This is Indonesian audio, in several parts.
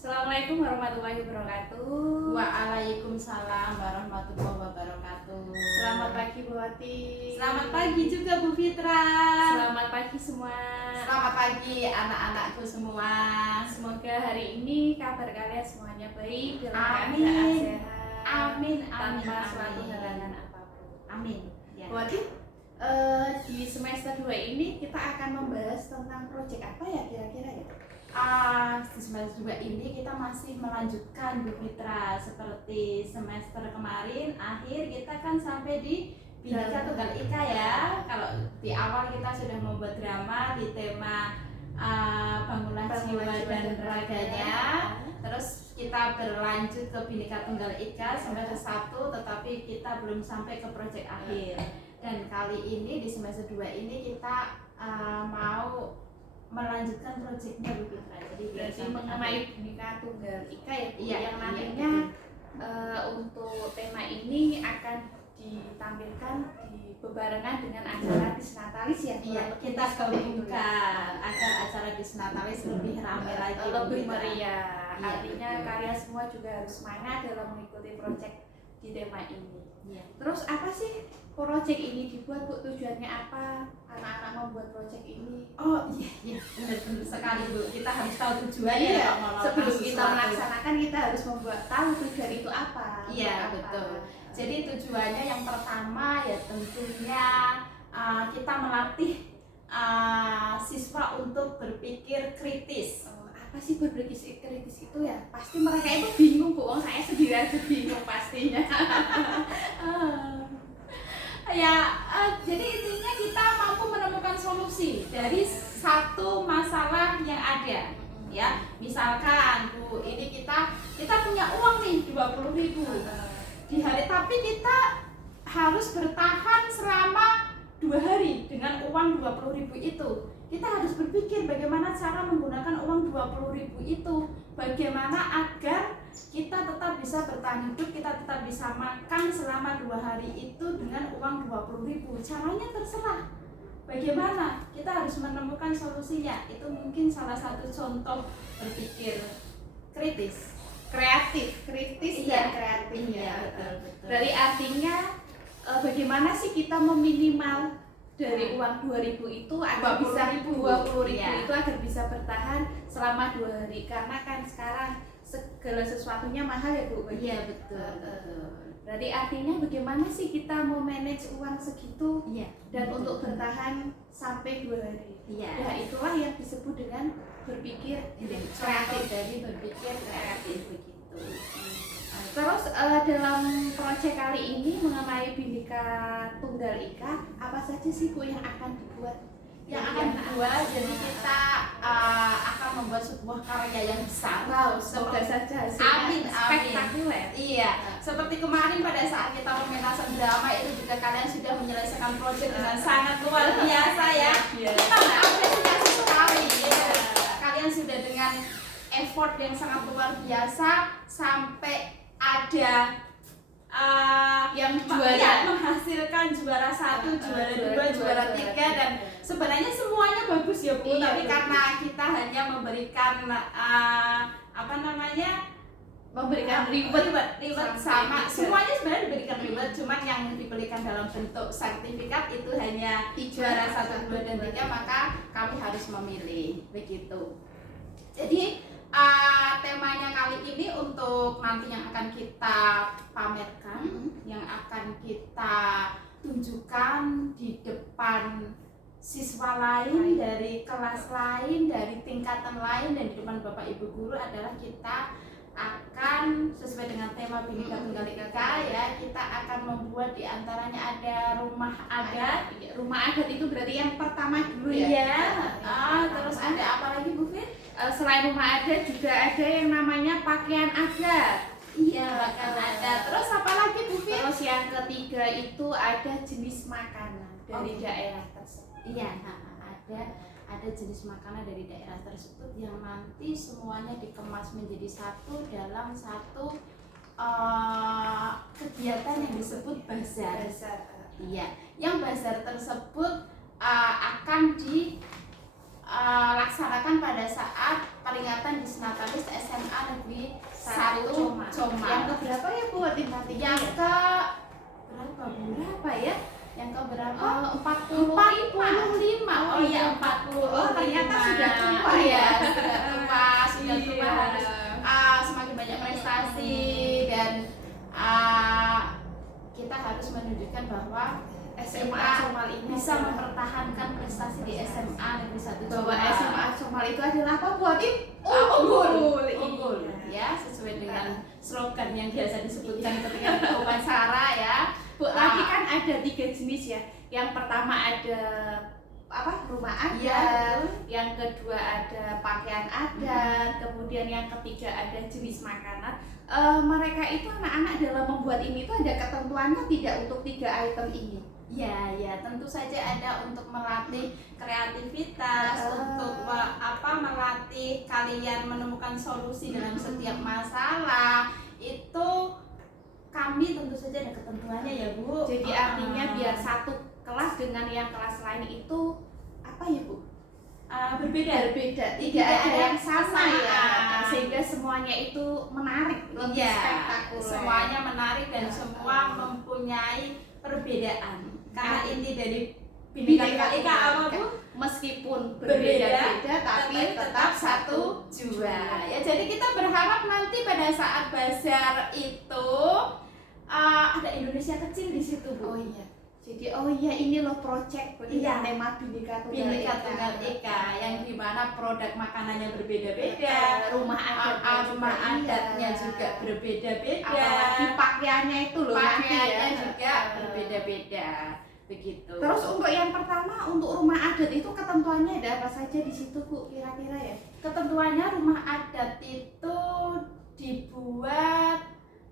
Assalamualaikum warahmatullahi wabarakatuh. Waalaikumsalam warahmatullahi wabarakatuh. Selamat pagi Bu Wati. Selamat pagi juga Bu Fitra. Selamat pagi semua. Selamat pagi anak-anakku semua. Semoga hari ini kabar kalian semuanya baik dalam Amin. keadaan sehat. Amin, Tanpa amin, suatu amin. halangan apapun. Amin. Ya. Bu Wati, di semester 2 ini kita akan membahas tentang proyek apa ya kira-kira ya? Di semester 2 ini kita masih melanjutkan Bu Fitra. Seperti semester kemarin akhir kita kan sampai di Bhinneka Tunggal Ika ya. Kalau di awal kita sudah membuat drama di tema bangunlah jiwa dan raganya. Terus kita berlanjut ke Bhinneka Tunggal Ika semester 1, tetapi kita belum sampai ke proyek akhir. Dan kali ini di semester 2 ini kita mau melanjutkan proyeknya Bu Fitra. Jadi Berarti mengenai Bhinneka Tunggal Ika ya Bu, Iya, yang iya, nantinya untuk tema ini akan ditampilkan di bebarengan dengan acara Disnatalis ya. Iya, kita gabungkan agar acara Disnatalis lebih ramai lagi, Bu lebih Fitra. meriah. Iya, Artinya betul. kalian semua juga harus semangat dalam mengikuti proyek di tema ini. Iya. Terus apa sih proyek ini dibuat Bu? Tujuannya apa? Anak-anak membuat proyek ini? Oh iya, benar-benar sekali Bu. Kita harus tahu tujuannya Iya, kalau mau melakukan sebelum kita sesuatu. melaksanakan kita harus membuat tahu tujuan itu apa. Iya, Untuk apa. betul. Jadi tujuannya yang pertama ya tentunya kita melatih siswa untuk berpikir kritis. Apa sih berpikir kritis itu ya? Pasti mereka itu bingung Bu, saya sendiri aja bingung pastinya. Jadi intinya kita mampu menemukan solusi dari satu masalah yang ada. Ya, misalkan Bu, ini kita punya uang nih 20.000 di hari, tapi kita harus bertahan selama 2 hari dengan uang 20.000 itu. Kita harus berpikir bagaimana cara menggunakan uang 20.000 itu, bagaimana agar kita tetap bisa bertahan hidup, kita tetap bisa makan selama 2 hari itu dengan uang 20.000. Caranya terserah. Bagaimana? Kita harus menemukan solusinya. Itu mungkin salah satu contoh berpikir kritis. Kritis dan kreatif ya. Betul. Berarti artinya bagaimana sih kita meminimal dari uang 2.000 itu agar bisa 20.000 Iya. itu agar bisa bertahan selama 2 hari, karena kan sekarang segala sesuatunya mahal ya Bu. Iya, betul. Berarti artinya bagaimana sih kita mau manage uang segitu Iya. dan untuk bertahan sampai 2 hari. Iya. Ya itulah yang disebut dengan berpikir Kreatif, dari berpikir kreatif begitu. Terus dalam proyek kali ini mengenai Bhinneka Tunggal Ika, apa saja sih Bu yang akan dibuat? Yang akan dibuat, jadi kita akan membuat sebuah karya yang besar. Wow, semoga saja Amin, hasilnya amin. spektakuler. Iya, seperti kemarin pada saat kita pementasan drama itu juga kalian sudah menyelesaikan proyek dengan sangat luar biasa ya. Kita mengapresiasi sekali. Ya. Kalian sudah dengan effort yang sangat luar biasa sampai ada Yang juara, menghasilkan juara 1, juara 2, juara 3, dan sebenarnya semuanya bagus ya Bu, Iya, tapi bagus. karena kita hanya memberikan memberikan reward sama sampai semuanya sebenarnya diberikan reward, cuman yang diberikan dalam bentuk sertifikat itu hanya juara 1, 2, dan 3, maka kami harus memilih begitu. Jadi temanya kali ini untuk nanti yang akan kita pamerkan, yang akan kita tunjukkan di depan siswa lain, dari kelas lain, dari tingkatan lain, dan di depan Bapak Ibu guru adalah kita akan sesuai dengan tema Bhinneka Tunggal Ika ya, kita akan membuat diantaranya ada rumah adat. Rumah adat itu berarti yang pertama dulu ya. Iya. Terus ada apa lagi Bu Fit? Selain rumah adat juga ada yang namanya pakaian adat. Iya, bahkan ada. Terus apa lagi Bu Fit? Terus yang ketiga itu ada jenis makanan dari daerah tersebut. Iya, ada jenis makanan dari daerah tersebut yang nanti semuanya dikemas menjadi satu dalam satu kegiatan yang disebut bazar. Iya, yang bazar tersebut akan di laksanakan pada saat peringatan Disnatalis SMA beli Satu satu coma. Yang keberapa ya Bu nanti? Yang ke berapa Bu? berapa ya? Yang ke berapa? 45. Oh iya 45. Oh, ternyata sudah tua Iya, ya. sudah tua Iya. harus semakin banyak prestasi dan kita harus menunjukkan bahwa SMA kita Comal ini bisa adalah- mempertahankan prestasi di SMA Negeri 1 bahwa Comal. SMA Comal itu adalah apa Bu Atim? Unggul ya, sesuai dengan slogan yang biasa disebutkan ketika kita upacara ya. Bu, tapi kan ada 3 jenis ya. Yang pertama ada rumah adat, Iya, betul. yang kedua ada pakaian adat, kemudian yang ketiga ada jenis makanan. Mereka itu anak-anak dalam membuat ini itu ada ketentuannya tidak untuk 3 item ini? Ya, tentu saja ada untuk melatih kreativitas, untuk melatih kalian menemukan solusi dalam setiap masalah. Itu kami tentu saja ada ketentuannya ya Bu. Jadi artinya biar satu kelas dengan yang kelas lain itu apa ya Bu? Berbeda. Tidak Tidak ada ada yang sama ya. kesamaan. Sehingga semuanya itu menarik, lebih Iya, spektakuler. semuanya menarik dan semua mempunyai perbedaan. Karena inti dari Bhinneka Tunggal Ika apa Bu? Meskipun Berbeda, berbeda-beda tapi tetap satu jua. Ya, jadi kita berharap nanti pada saat bazar itu ada Indonesia kecil di situ Bu. Oh iya. Jadi ini loh project Iya. tema Bhinneka Bhinneka Tunggal Ika yang dimana produk makanannya berbeda-beda, rumah adatnya juga berbeda-beda, apalagi pakaiannya itu loh nanti pakaiannya ya. juga berbeda-beda begitu. Terus untuk yang pertama untuk rumah adat itu ketentuannya ada apa saja di situ Bu kira-kira ya? Ketentuannya rumah adat itu dibuat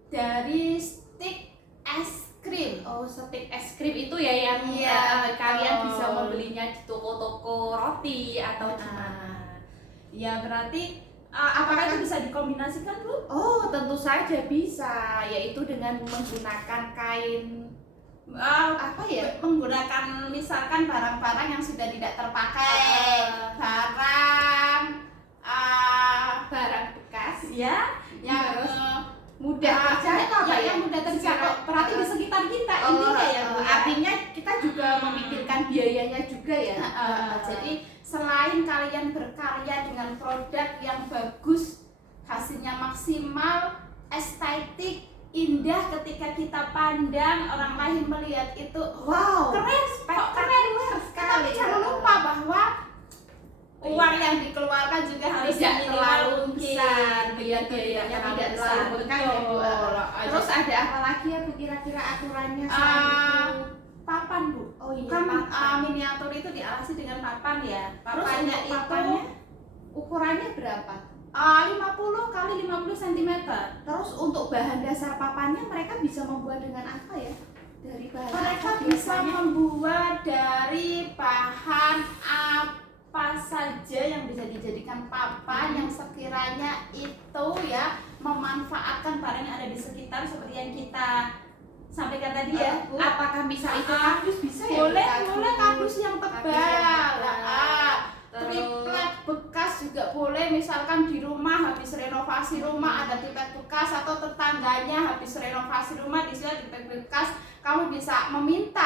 dari stik es krim. Oh, stik es krim itu ya yang Iya, kalian betul. bisa membelinya di toko-toko roti atau di mana? Ya berarti apakah itu bisa dikombinasikan Bu? Oh, tentu saja bisa, yaitu dengan menggunakan kain Menggunakan misalkan barang-barang yang sudah tidak terpakai, barang bekas ya yang Terus mudah terjangkau ya, ya? yang mudah terjangkau. Berarti di sekitar kita intinya ya Bu. Artinya kita juga memikirkan biayanya juga ya. Jadi selain kalian berkarya dengan produk yang bagus, hasilnya maksimal, estetik, indah ketika kita pandang, orang lain melihat itu Wow, keren, spektakuler sekali. Tapi jangan lupa bahwa uang yang dikeluarkan juga harus tidak minimal terlalu mungkin. besar, biar Begitu, biayanya jangan tidak besar. terlalu bekal ya Bu. Betul. Terus ada apa lagi ya Bu kira-kira aturannya selain itu? Papan Bu. Oh iya, Kan papan. miniatur itu dialasi dengan papan ya. Terus Papannya untuk itu papannya ukurannya berapa? 50 kali 50 cm. Terus untuk bahan dasar papannya mereka bisa membuat dengan apa ya? Dari bahan Mereka apa bisa biasanya? membuat dari bahan apa saja yang bisa dijadikan papan yang sekiranya itu ya memanfaatkan barang yang ada di sekitar seperti yang kita sampaikan tadi ya Bu. Apakah misal itu kardus bisa ya? Boleh, Bu? boleh kardus yang Kardus tebal. yang tebal. Triplek bekas juga boleh, misalkan di rumah habis renovasi rumah ada triplek bekas atau tetangganya habis renovasi rumah di sini triplek bekas, kamu bisa meminta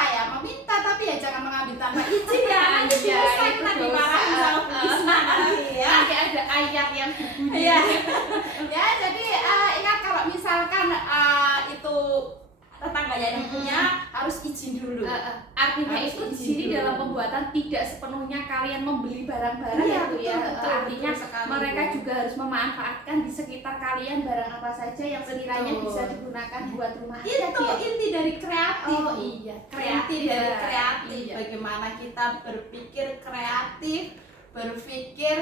tapi ya jangan mengambil tanpa izin ya. Nanti Iya, dosa itu kita dosa. dimarahin sama Bu Isma nanti ya. Nanti ada ayat yang berbunyi. Iya. Ya, jadi ingat kalau misalkan itu tetangganya yang punya harus izin dulu. Artinya Harus itu di izin sini dulu. dalam pembuatan tidak sepenuhnya kalian membeli barang-barang Iya, ya Bu ya. betul, Artinya betul sekali, mereka Bu. juga harus memanfaatkan di sekitar kalian barang apa saja yang sekiranya Betul. bisa digunakan buat rumah Itu adat ya. inti dari kreatif. Oh iya, Inti dari kreatif. Iya. Bagaimana kita berpikir kreatif, berpikir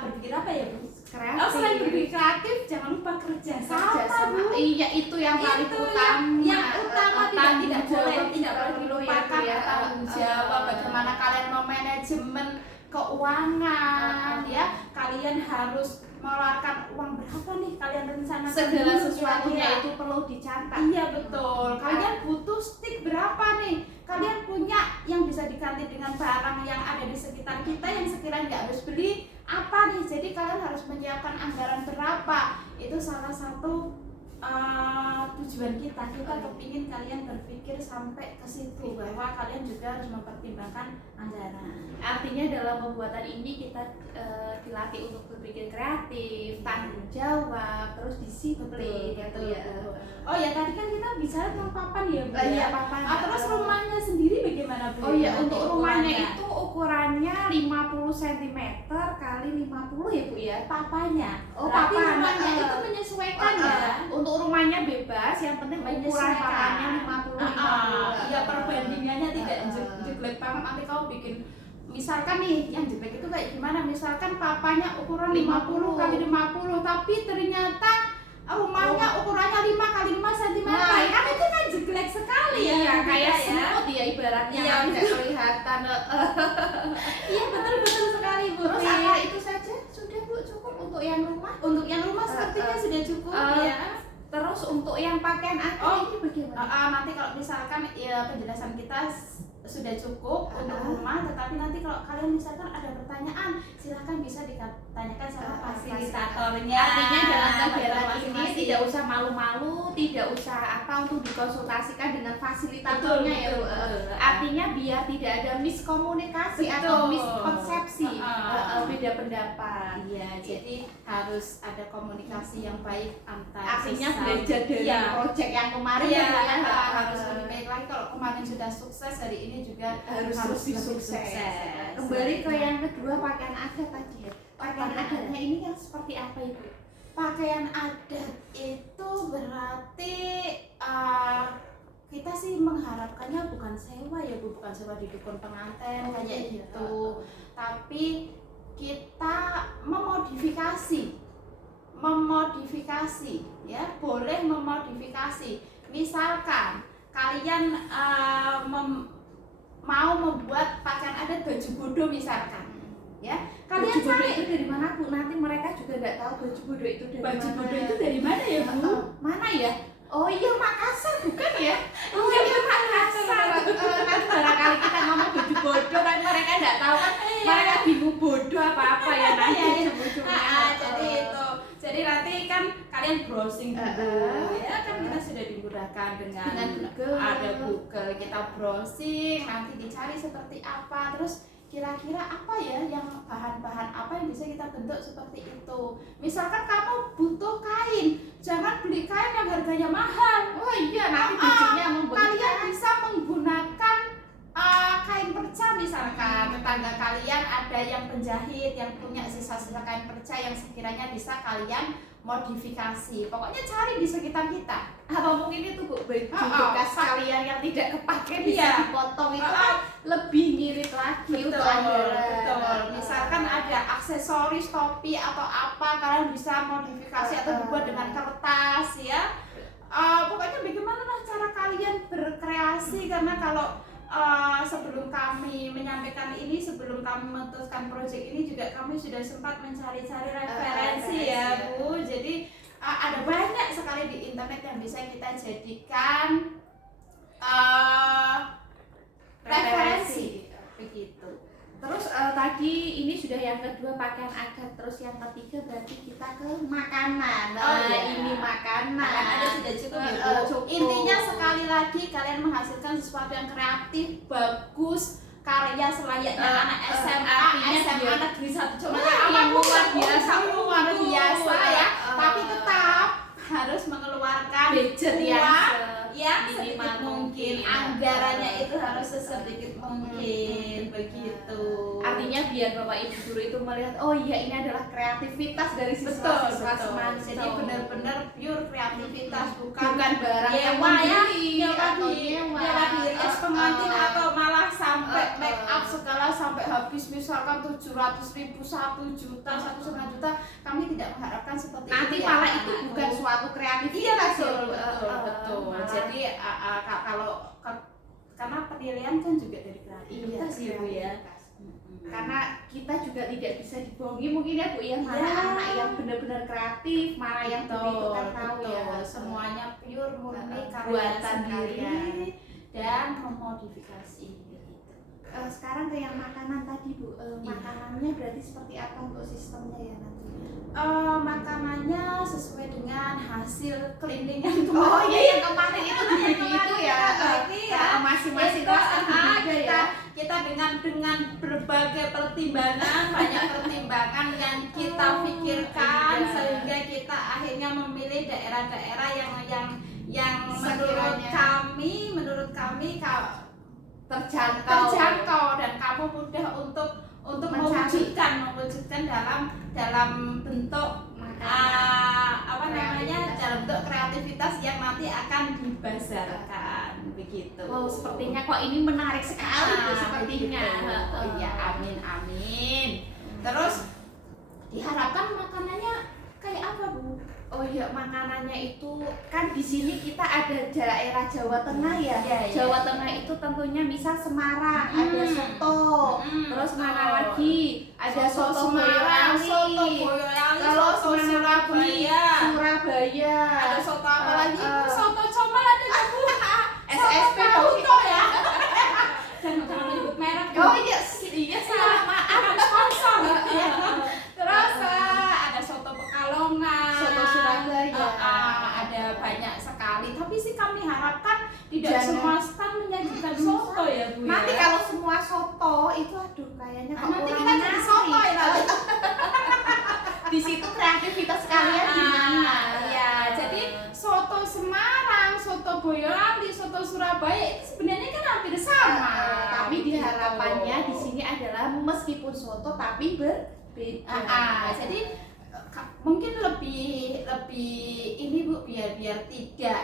berpikir apa ya Bu? Kreatif. Oh, selain berpikir kreatif, jangan lupa kerja Kerja sama Bu. Iya, itu yang paling Itu utama. yang utama tidak boleh jawab dilupakan ya, tanggung jawab bagaimana kalian memanajemen keuangan ya. kalian harus mengeluarkan uang berapa nih kalian rencanakan Segala dulu sesuatunya kira-kira. itu perlu dicatat. Iya betul. Kalian butuh stik berapa nih? Kalian punya yang bisa diganti dengan barang yang ada di sekitar kita yang sekiranya nggak harus beli apa nih? Jadi kalian harus menyiapkan anggaran berapa? Itu salah satu tujuan kita. Kita kepingin kalian berpikir sampai ke situ bahwa kalian juga harus mempertimbangkan anggaran. Artinya dalam pembuatan ini kita dilatih untuk berpikir kreatif, tanggung jawab, terus disiplin gitu ya. Oh ya, tadi kan kita bicara tentang papan ya, Bu. Iya, Ya? papan. Terus rumahnya sendiri bagaimana, Bu? Oh iya, Nanti untuk rumahnya ukurannya. itu ukurannya 50 cm kali 50 ya Bu ya. Papanya. Oh, Tapi papan. rumahnya itu menyesuaikan ya. Untuk rumahnya bebas, yang penting ukuran Menyesuaikan. papannya 50. Ya perbandingannya tidak jelek banget. Nanti kamu bikin misalkan nih yang jelek itu kayak gimana? Misalkan papanya ukuran 50 kali 50, tapi ternyata rumahnya ukurannya 5 kali 5 cm. Nah, Kan itu kan jelek sekali ya. Iya, kayak ya. semut ya ibaratnya, Iya, tidak kelihatan. Iya betul sekali, Bu. Terus apa itu saja sudah Bu, cukup untuk yang rumah? Untuk yang rumah sepertinya sudah cukup ya. Terus untuk yang pakaian adat ini bagaimana? Nanti kalau misalkan ya penjelasan kita sudah cukup untuk rumah, tetapi nanti kalau kalian misalkan ada pertanyaan, silahkan bisa ditanyakan sama fasilitatornya. Artinya dalam kegiatan ini masing-masing. tidak usah malu-malu, tidak usah apa untuk dikonsultasikan dengan fasilitatornya ya Bu. Artinya biar tidak ada miskomunikasi atau miskonsepsi, beda pendapat. Iya, jadi harus ada komunikasi yang baik antar Artinya sesama. belajar dari Iya. project yang kemarin Iya, ya Bu, ya. harus lebih baik lagi. Kalau kemarin sudah sukses, hari ini juga harus lebih sukses. Kembali ke yang kedua, pakaian adat tadi ya. Pakaian adatnya ini yang seperti apa Ibu? Pakaian adat itu berarti kita sih mengharapkannya bukan sewa ya Bu, bukan sewa di dukun pengantin kayak gitu, tapi kita memodifikasi ya, boleh memodifikasi. Misalkan kalian mau membuat pakaian adat baju bodo misalkan ya, kalian Baju bodo cari itu dari mana Bu? Nanti mereka juga nggak tahu baju bodo itu dari baju mana. bodo itu dari mana ya Bu? Mana ya? Oh iya Makassar bukan ya? Oh iya Makassar. Nanti barangkali kita ngomong baju bodo kan mereka nggak tahu kan, mereka bingung bodo apa ya nanti ujung-ujungnya. Jadi itu. Jadi nanti kan kalian browsing dulu ya, kan kita sudah dimudahkan dengan Google. ada Google, kita browsing nanti dicari seperti apa, terus kira-kira apa ya yang bahan-bahan apa yang bisa kita bentuk seperti itu. Misalkan kamu butuh kain, jangan beli kain yang harganya mahal. Oh iya, nanti bajunya Kalian bisa menggunakan kain perca misalkan. Tetangga kalian ada yang penjahit yang punya sisa-sisa kain perca yang sekiranya bisa kalian modifikasi. Pokoknya cari di sekitar kita. Apa mungkin itu Bu, baju bekas kalian yang tidak kepake bisa Iya. dipotong itu kan lebih ngirit lagi untuk Anda. Betul. Misalkan ada aksesoris topi atau apa, kalian bisa modifikasi atau dibuat dengan kertas ya. Pokoknya bagaimana lah cara kalian berkreasi, karena kalau sebelum kami menyampaikan ini, sebelum kami memutuskan proyek ini juga kami sudah sempat mencari-cari referensi ya Bu. Jadi ada banyak sekali di internet yang bisa kita jadikan referensi begitu. Terus tadi ini sudah yang kedua pakaian adat, terus yang ketiga berarti kita ke makanan. Ini makanan. Ada sudah cukup ya Bu. Cukup. Intinya sekali lagi kalian menghasilkan sesuatu yang kreatif, bagus, karya selayaknya anak SMA, SMA negeri 1 yang luar biasa, luar biasa ya. Tapi tetap harus mengeluarkan budget yang sedikit mungkin, anggarannya itu harus sesedikit mungkin begitu. Artinya biar Bapak Ibu guru itu melihat, oh iya ini adalah kreativitas dari siswa-siswa Semanso. Jadi benar-benar pure kreativitas, bukan barang yang nyewa ya, nyewa di rias pengantin atau malah sampai make up segala sampai habis misalkan 700.000, 1 juta, 1,5 juta. Kami tidak mengharapkan seperti nanti itu. malah itu bukan suatu kreativitas. Betul. Jadi kalau karena penilaian kan juga dari kreativitas ya Bu ya. karena kita juga tidak bisa dibohongi mungkin ya Bu ya, mana anak yang benar-benar kreatif, mana yang itu kan tahu ya, semuanya pure murni karya buatan sendiri kalian. dan memodifikasi. Sekarang ke yang makanan tadi Bu, makanannya berarti seperti apa untuk sistemnya ya nanti? Makanannya sesuai dengan hasil cleaningan kemarin. Oh iya, yang kemarin itu begitu ya. Masing-masing kelas kan berbeda ya. Kita dengan berbagai pertimbangan, banyak pertimbangan yang kita pikirkan sehingga kita akhirnya memilih daerah-daerah yang menurut kami terjangkau dan kamu mudah untuk mewujudkan dalam bentuk dalam bentuk kreativitas yang nanti akan dibazarkan begitu. Oh, sepertinya kok ini menarik sekali Bu sepertinya. Oh iya, amin. Terus diharapkan makanannya kayak apa Bu? Oh iya, makanannya itu kan di sini kita ada daerah Jawa Tengah ya. Jawa Tengah itu tentunya misal Semarang ada soto, terus mana lagi ada soto Boyolali, kalau Surabaya ada soto apa lagi? Soto comal ada nggak Bu? SSP Soto ya. Jangan menyebut merek. Oh iya salah, maaf. Sponsor. Terus ada soto Pekalongan, soto Surabaya, ada banyak sekali. Tapi sih kami harapkan tidak semua stand menyajikan soto ya Bu. Nanti kalau semua soto itu aduh kayaknya nanti kita jadi soto ya. Di situ kreativitas kalian gimana? Iya, jadi soto Semarang, soto Boyolali, soto Surabaya itu sebenarnya kan hampir sama. Tapi harapannya di sini adalah meskipun soto tapi berbeda. Jadi mungkin lebih ini Bu biar tidak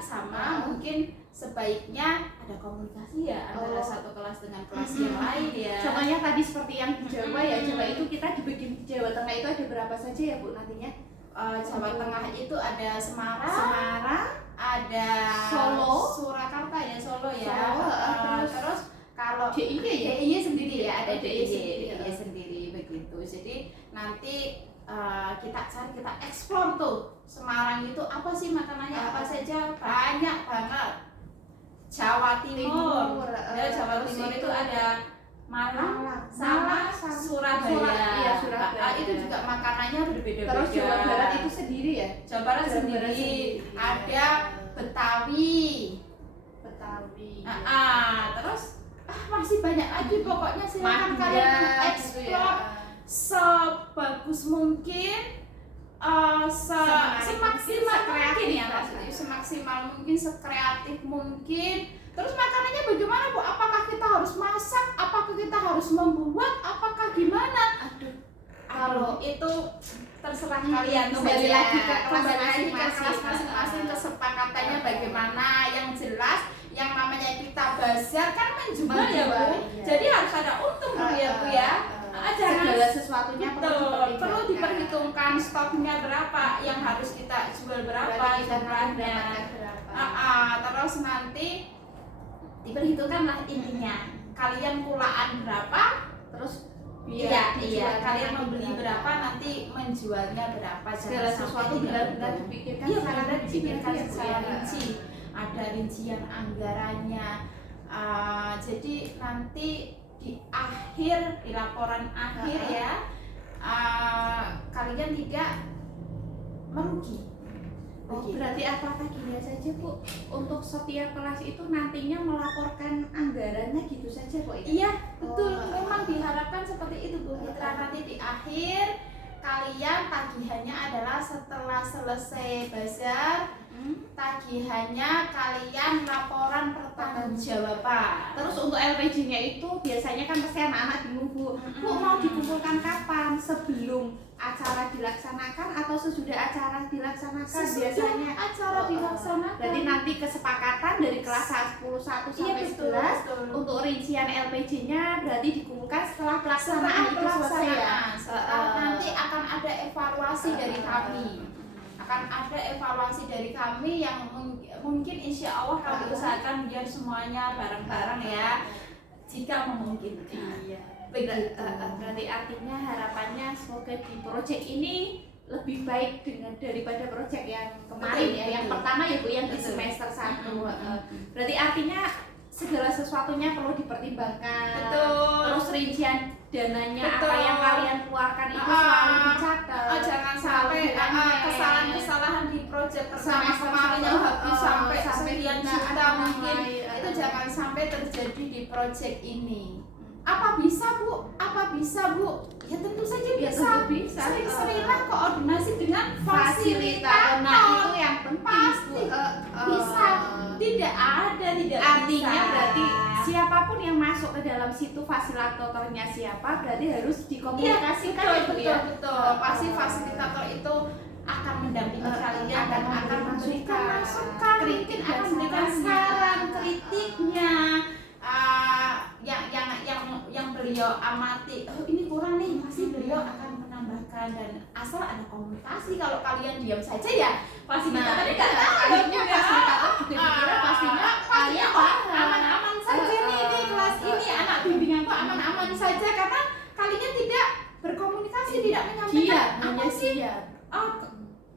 sama, mungkin sebaiknya ada komunikasi ya antara satu kelas dengan kelas yang lain ya. Contohnya tadi seperti yang di Jawa ya, Jawa itu kita dibagi Jawa Tengah itu ada berapa saja ya Bu nantinya? Jawa Tengah itu ada Semarang, ada Solo, Surakarta ya, Solo ya. Terus kalau DIY sendiri ya, ada DIY sendiri begitu. Jadi nanti kita eksplor tuh Semarang itu apa sih makanannya, apa saja, banyak banget. Jawa Timur itu ada Malang sama Surabaya. Itu juga makanannya berbeda-beda. Terus Jawa Barat itu sendiri ya? Jawa Barat sendiri. Ada Betawi. Terus masih banyak lagi pokoknya, silakan kalian eksplor sebagus mungkin, semaksimal mungkin, sekreatif mungkin. Terus makanannya bagaimana Bu? Apakah kita harus masak? Apakah kita harus membuat? Apakah gimana? Kalau itu terserah kalian. Kembali lagi ke kelas masing-masing, kesepakatannya bagaimana. Yang jelas yang namanya kita bazar kan menjual ya Bu. Jadi harus ada untung dulu ya Bu ya. Segala sesuatunya perlu diperhitungkan, stoknya berapa yang harus kita jual, berapa jumlahnya. Terus nanti diperhitungkanlah intinya kalian kulaan berapa, terus kalian membeli berapa, nanti menjualnya berapa. Segala sesuatu benar-benar dipikirkan secara rinci, ada rincian anggarannya. Jadi nanti di laporan akhir ya, kalian tidak merugi. Berarti apakah gini saja Bu, untuk setiap kelas itu nantinya melaporkan anggarannya gitu saja Bu? Iya betul, memang diharapkan seperti itu Bu Mitra. Nanti di akhir kalian tagihannya adalah setelah selesai bazar, tagihannya kalian laporan pertanggungjawaban. Terus untuk LPG-nya itu biasanya kan pasti anak-anak bingung Bu, mau dikumpulkan kapan? Sebelum acara dilaksanakan atau sesudah acara dilaksanakan? Biasanya acara dilaksanakan. Berarti nanti kesepakatan dari kelas 10 1 sampai 11 untuk rincian LPG-nya berarti dikumpulkan setelah pelaksanaan itu selesai ya. Nanti akan ada evaluasi dari kami. Yang mungkin insya Allah kami usahakan biar semuanya bareng-bareng ya. jika memungkinkan. Iya. Begitu. Berarti artinya harapannya semoga di proyek ini lebih baik daripada proyek yang kemarin Betul, ya. Yang betul. pertama ya Bu yang di Betul. semester 1. Berarti artinya segala sesuatunya perlu dipertimbangkan. Betul. Terus rincian dananya Betul. apa yang kalian keluarkan itu selalu dicatat. Jangan selalu sampai dirangkai. kesalahan-kesalahan di proyek pertama Semester kemarin yang habis sampai sampai sekian jutaan juta mungkin mulai, itu jangan sampai terjadi di proyek ini. Apa bisa Bu? Apa bisa Bu? Ya tentu saja Ya, bisa. tentu bisa. Sering-seringlah koordinasi dengan fasilitator. Nah itu yang penting Pasti Bu. bisa. Tidak ada, tidak Artinya bisa. berarti siapapun yang masuk ke dalam situ fasilitatornya siapa berarti harus dikomunikasikan ya Bu ya. betul. Pasti fasilitator itu akan mendampingi kalian dan akan memberikan masukan, kritik mungkin dan akan memberikan sarannya. saran, kritiknya, yang beliau amati. Oh ini kurang nih, pasti beliau akan menambahkan dan asal ada komunikasi. Kalau kalian diam saja ya fasilitator Nah, nggak tahu. akhirnya fasilitator juga dikira pastinya kalian aman-aman saja nih di kelas ini, anak bimbinganku aman-aman saja karena kalian tidak berkomunikasi, tidak menyampaikan apa sih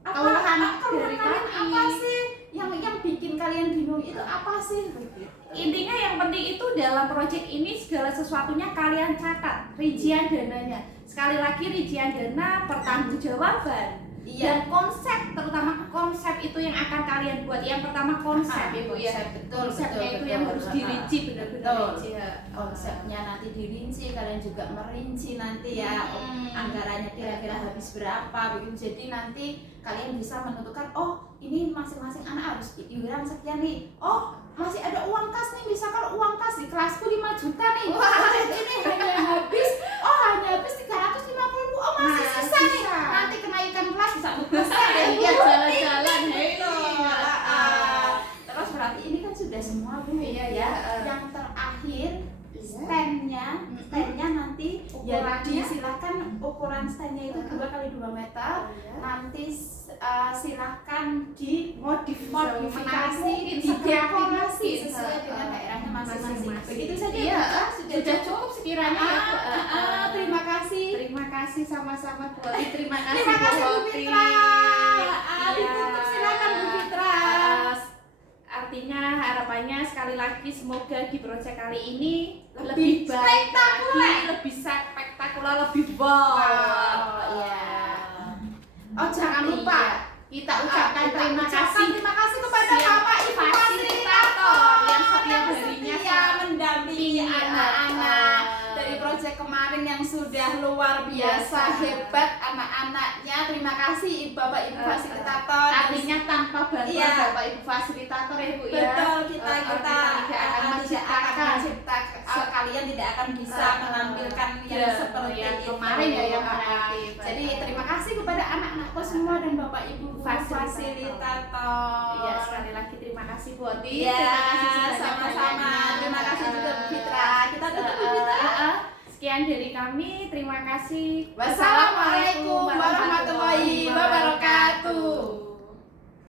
keluhan dari kalian kami. apa sih yang bikin kalian bingung itu apa sih begitu. Intinya yang penting itu dalam proyek ini segala sesuatunya kalian catat rincian dananya. Sekali lagi rincian dana, pertanggungjawaban, dan konsep, terutama konsep itu yang akan kalian buat. Yang pertama konsep ya Bu ya. Betul, Konsepnya itu yang harus dirinci benar-benar Betul. rinci ya. Konsepnya nanti dirinci, kalian juga merinci nanti ya anggarannya kira-kira habis berapa begitu. Jadi nanti kalian bisa menentukan, oh ini masing-masing anak harus iuran sekian nih. Oh masih ada uang kas nih, misalkan uang kas di kelasku 5 juta nih. Ini hanya habis 350.000. Oh masih Nah, sisa nih. sisa. Nanti kenaikan kelas bisa 2%. Iya, jalan-jalan. Terus berarti ini kan sudah semua Bu. Iya, ya. iya. Yang terakhir Iya. standnya nanti ya Ukurannya? silakan ukuran standnya itu 2x2 meter. Nanti silakan dimodifikasi, didekorasi sesuai dengan daerahnya masing-masing. Begitu saja. Iya, Bu. sudah cukup sekiranya ya Bu. Terima kasih. Terima kasih sama-sama Bu Oti. Terima kasih Terima kasih Bu Oti. Fitra. Iya. Ditutup silakan Bu Fitra. Artinya harapannya sekali lagi semoga di proyek kali ini Lebih lebih baik spektakuler. lagi, lebih spektakuler, lebih wow. Iya. Oh jangan lupa kita ucapkan kita terima ucapkan kasih terima kasih kepada siap Bapak Ibu fasilitator yang setiap yang harinya setia mendampingi Iya, anak-anak dari proyek kemarin yang sudah luar biasa hebat anak-anaknya. Terima kasih Bapak Ibu fasilitator. artinya tanpa bantuan Iya. Bapak Ibu fasilitator ya Bu ya. Betul, kita tidak akan menciptakan kalian tidak akan bisa menampilkan yang Ya, seperti yang itu. kemarin ya, yang nanti. Jadi terima kasih kepada anak-anakku semua dan Bapak Ibu fasilitator. Iya, sekali lagi terima kasih Bu Oti. Iya, Terima kasih sebanyak-banyaknya. sama-sama. Terima kasih juga Bu Fitra. Kita tutup Bu Fitra. Sekian dari kami, terima kasih. Wassalamualaikum warahmatullahi wabarakatuh.